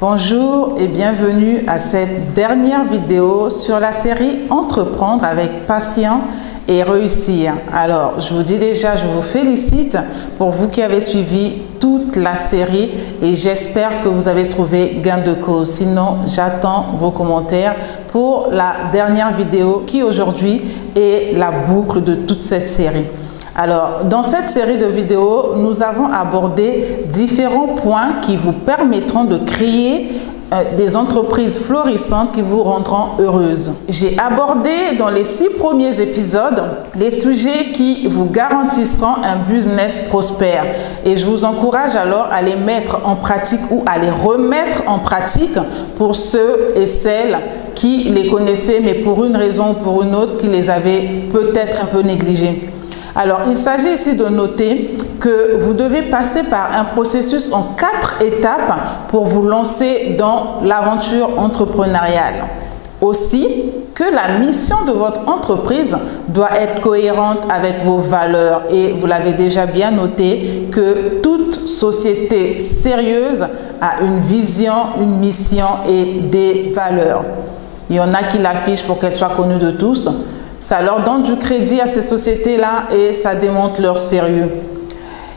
Bonjour et bienvenue à cette dernière vidéo sur la série Entreprendre avec passion et réussir. Alors, je vous dis déjà, je vous félicite pour vous qui avez suivi toute la série et j'espère que vous avez trouvé gain de cause. Sinon, j'attends vos commentaires pour la dernière vidéo qui aujourd'hui est la boucle de toute cette série. Alors, dans cette série de vidéos, nous avons abordé différents points qui vous permettront de créer des entreprises florissantes qui vous rendront heureuses. J'ai abordé dans les 6 premiers épisodes les sujets qui vous garantiront un business prospère. Et je vous encourage alors à les mettre en pratique ou à les remettre en pratique pour ceux et celles qui les connaissaient, mais pour une raison ou pour une autre, qui les avaient peut-être un peu négligés. Alors, il s'agit ici de noter que vous devez passer par un processus en 4 étapes pour vous lancer dans l'aventure entrepreneuriale. Aussi, que la mission de votre entreprise doit être cohérente avec vos valeurs. Et vous l'avez déjà bien noté que toute société sérieuse a une vision, une mission et des valeurs. Il y en a qui l'affichent pour qu'elle soit connue de tous. Ça leur donne du crédit à ces sociétés-là et ça démontre leur sérieux.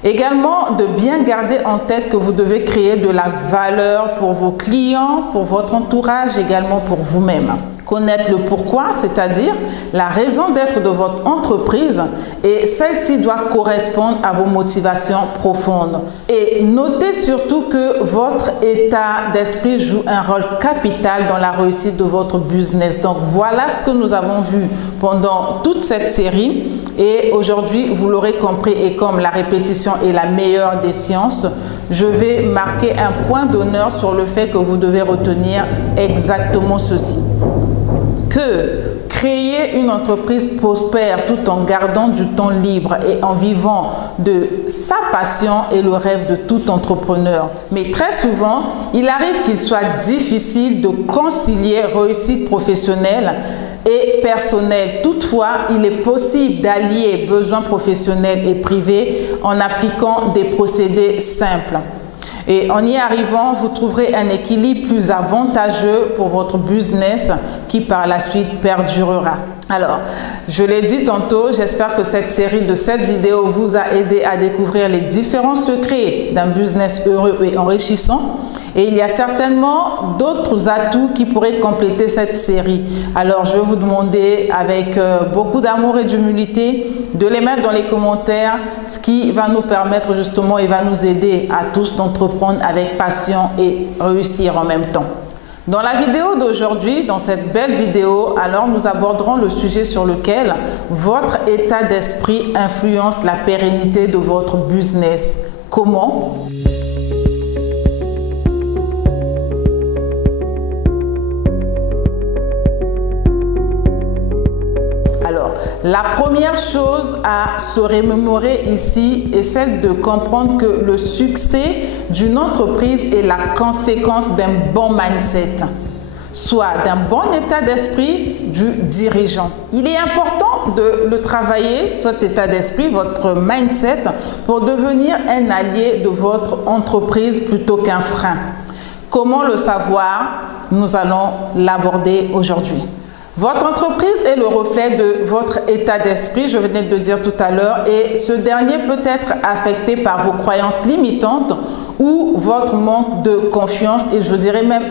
Également, de bien garder en tête que vous devez créer de la valeur pour vos clients, pour votre entourage, également pour vous-même. Connaître le pourquoi, c'est-à-dire la raison d'être de votre entreprise, et celle-ci doit correspondre à vos motivations profondes. Et notez surtout que votre état d'esprit joue un rôle capital dans la réussite de votre business. Donc voilà ce que nous avons vu pendant toute cette série. Et aujourd'hui, vous l'aurez compris, et comme la répétition est la meilleure des sciences, je vais marquer un point d'honneur sur le fait que vous devez retenir exactement ceci. Que créer une entreprise prospère tout en gardant du temps libre et en vivant de sa passion est le rêve de tout entrepreneur. Mais très souvent, il arrive qu'il soit difficile de concilier réussite professionnelle et personnelle. Toutefois, il est possible d'allier besoins professionnels et privés en appliquant des procédés simples. Et en y arrivant, vous trouverez un équilibre plus avantageux pour votre business qui par la suite perdurera. Alors, je l'ai dit tantôt, j'espère que cette série de 7 vidéos vous a aidé à découvrir les différents secrets d'un business heureux et enrichissant. Et il y a certainement d'autres atouts qui pourraient compléter cette série. Alors, je vais vous demander avec beaucoup d'amour et d'humilité de les mettre dans les commentaires, ce qui va nous permettre justement et va nous aider à tous d'entreprendre avec passion et réussir en même temps. Dans la vidéo d'aujourd'hui, dans cette belle vidéo, alors nous aborderons le sujet sur lequel votre état d'esprit influence la pérennité de votre business. Comment ? La première chose à se remémorer ici est celle de comprendre que le succès d'une entreprise est la conséquence d'un bon mindset, soit d'un bon état d'esprit du dirigeant. Il est important de le travailler, cet état d'esprit, votre mindset, pour devenir un allié de votre entreprise plutôt qu'un frein. Comment le savoir? Nous allons l'aborder aujourd'hui. Votre entreprise est le reflet de votre état d'esprit, je venais de le dire tout à l'heure, et ce dernier peut être affecté par vos croyances limitantes ou votre manque de confiance, et je dirais même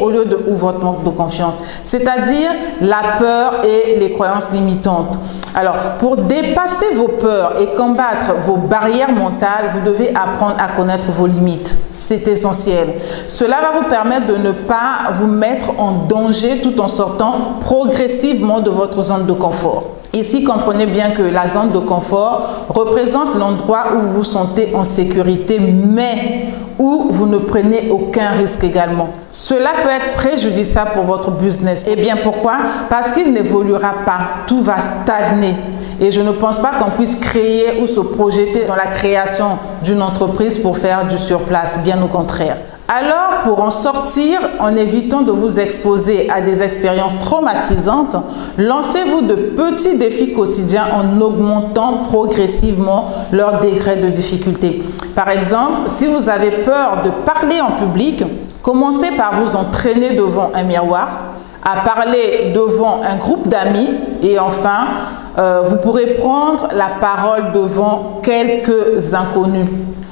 au lieu de ou votre manque de confiance, c'est-à-dire la peur et les croyances limitantes. Alors, pour dépasser vos peurs et combattre vos barrières mentales, vous devez apprendre à connaître vos limites. C'est essentiel. Cela va vous permettre de ne pas vous mettre en danger tout en sortant progressivement de votre zone de confort. Ici, comprenez bien que la zone de confort représente l'endroit où vous vous sentez en sécurité, mais où vous ne prenez aucun risque également. Cela peut être préjudiciable pour votre business. Et bien pourquoi? Parce qu'il n'évoluera pas, tout va stagner. Et je ne pense pas qu'on puisse créer ou se projeter dans la création d'une entreprise pour faire du surplace, bien au contraire. Alors, pour en sortir, en évitant de vous exposer à des expériences traumatisantes, lancez-vous de petits défis quotidiens en augmentant progressivement leur degré de difficulté. Par exemple, si vous avez peur de parler en public, Commencez par vous entraîner devant un miroir, à parler devant un groupe d'amis et enfin, vous pourrez prendre la parole devant quelques inconnus.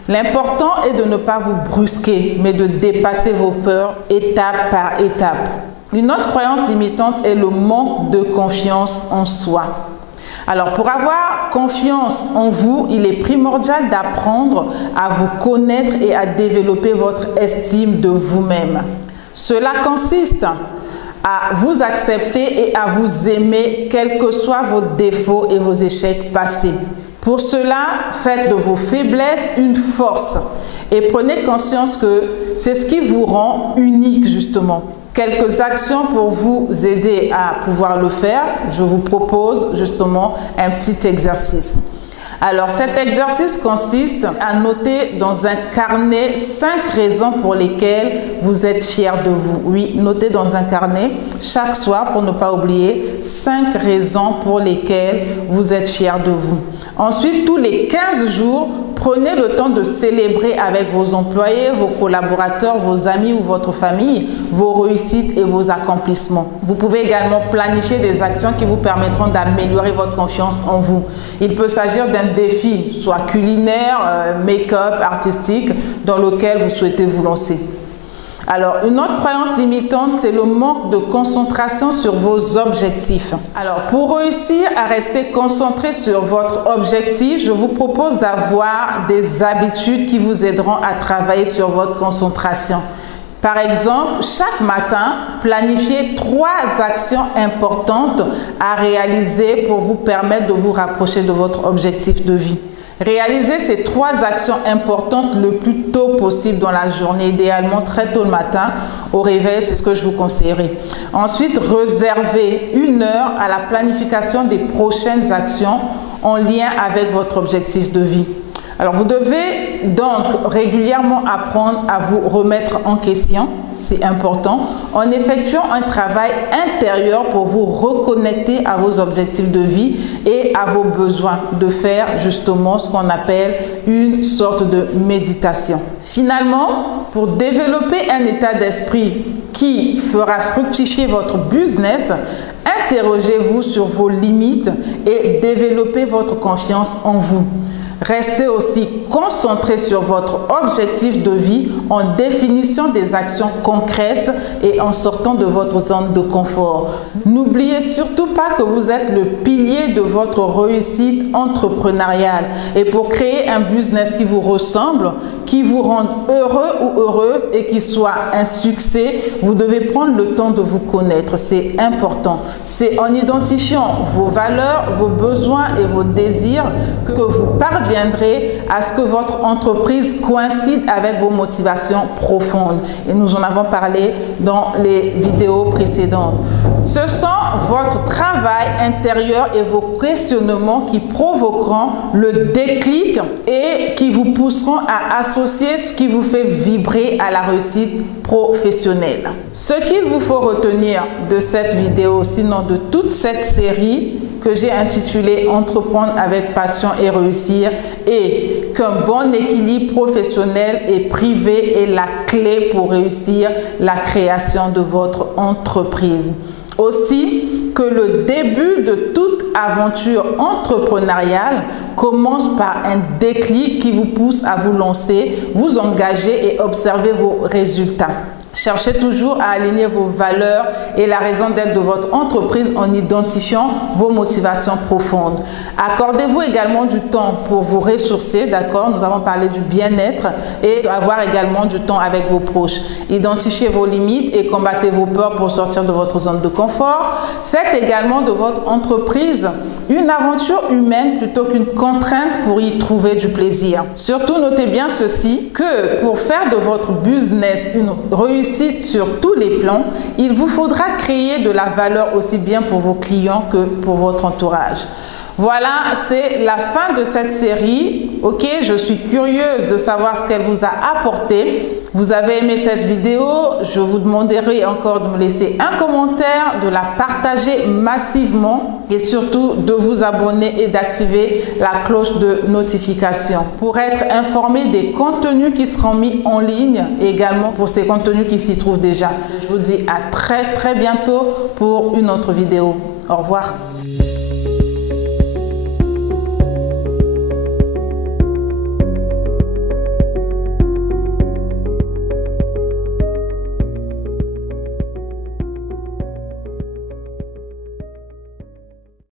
L'important est de ne pas vous brusquer, mais de dépasser vos peurs étape par étape. Une autre croyance limitante est le manque de confiance en soi. Alors, pour avoir confiance en vous, il est primordial d'apprendre à vous connaître et à développer votre estime de vous-même. Cela consiste à vous accepter et à vous aimer, quels que soient vos défauts et vos échecs passés. Pour cela, faites de vos faiblesses une force et prenez conscience que c'est ce qui vous rend unique justement. Quelques actions pour vous aider à pouvoir le faire. Je vous propose justement un petit exercice. Alors cet exercice consiste à noter dans un carnet 5 raisons pour lesquelles vous êtes fier de vous. Oui, notez dans un carnet chaque soir pour ne pas oublier 5 raisons pour lesquelles vous êtes fier de vous. Ensuite, tous les 15 jours, prenez le temps de célébrer avec vos employés, vos collaborateurs, vos amis ou votre famille, vos réussites et vos accomplissements. Vous pouvez également planifier des actions qui vous permettront d'améliorer votre confiance en vous. Il peut s'agir d'un défi, soit culinaire, make-up, artistique, dans lequel vous souhaitez vous lancer. Alors, une autre croyance limitante, c'est le manque de concentration sur vos objectifs. Alors, pour réussir à rester concentré sur votre objectif, je vous propose d'avoir des habitudes qui vous aideront à travailler sur votre concentration. Par exemple, chaque matin, planifiez 3 actions importantes à réaliser pour vous permettre de vous rapprocher de votre objectif de vie. Réalisez ces 3 actions importantes le plus tôt possible dans la journée, idéalement très tôt le matin au réveil, c'est ce que je vous conseillerais. Ensuite, réservez 1 heure à la planification des prochaines actions en lien avec votre objectif de vie. Alors, vous devez donc régulièrement apprendre à vous remettre en question, c'est important, en effectuant un travail intérieur pour vous reconnecter à vos objectifs de vie et à vos besoins, de faire justement ce qu'on appelle une sorte de méditation. Finalement, pour développer un état d'esprit qui fera fructifier votre business, interrogez-vous sur vos limites et développez votre confiance en vous. Restez aussi concentré sur votre objectif de vie en définissant des actions concrètes et en sortant de votre zone de confort. N'oubliez surtout pas que vous êtes le pilier de votre réussite entrepreneuriale. Et pour créer un business qui vous ressemble, qui vous rende heureux ou heureuse et qui soit un succès, vous devez prendre le temps de vous connaître. C'est important. C'est en identifiant vos valeurs, vos besoins et vos désirs que vous parviendrez à ce que votre entreprise coïncide avec vos motivations profondes. Et nous en avons parlé dans les vidéos précédentes. Ce sont votre travail intérieur et vos questionnements qui provoqueront le déclic et qui vous pousseront à associer ce qui vous fait vibrer à la réussite professionnelle. Ce qu'il vous faut retenir de cette vidéo, sinon de toute cette série, que j'ai intitulé « Entreprendre avec passion et réussir » et qu'un bon équilibre professionnel et privé est la clé pour réussir la création de votre entreprise. Aussi, que le début de toute aventure entrepreneuriale commence par un déclic qui vous pousse à vous lancer, vous engager et observer vos résultats. Cherchez toujours à aligner vos valeurs et la raison d'être de votre entreprise en identifiant vos motivations profondes. Accordez-vous également du temps pour vous ressourcer, d'accord? Nous avons parlé du bien-être et avoir également du temps avec vos proches. Identifiez vos limites et combattez vos peurs pour sortir de votre zone de confort. Faites également de votre entreprise une aventure humaine plutôt qu'une contrainte pour y trouver du plaisir. Surtout, notez bien ceci, que pour faire de votre business une réussite sur tous les plans, il vous faudra créer de la valeur aussi bien pour vos clients que pour votre entourage. Voilà, c'est la fin de cette série. Ok, je suis curieuse de savoir ce qu'elle vous a apporté. Vous avez aimé cette vidéo, je vous demanderai encore de me laisser un commentaire, de la partager massivement et surtout de vous abonner et d'activer la cloche de notification pour être informé des contenus qui seront mis en ligne et également pour ces contenus qui s'y trouvent déjà. Je vous dis à très bientôt pour une autre vidéo. Au revoir.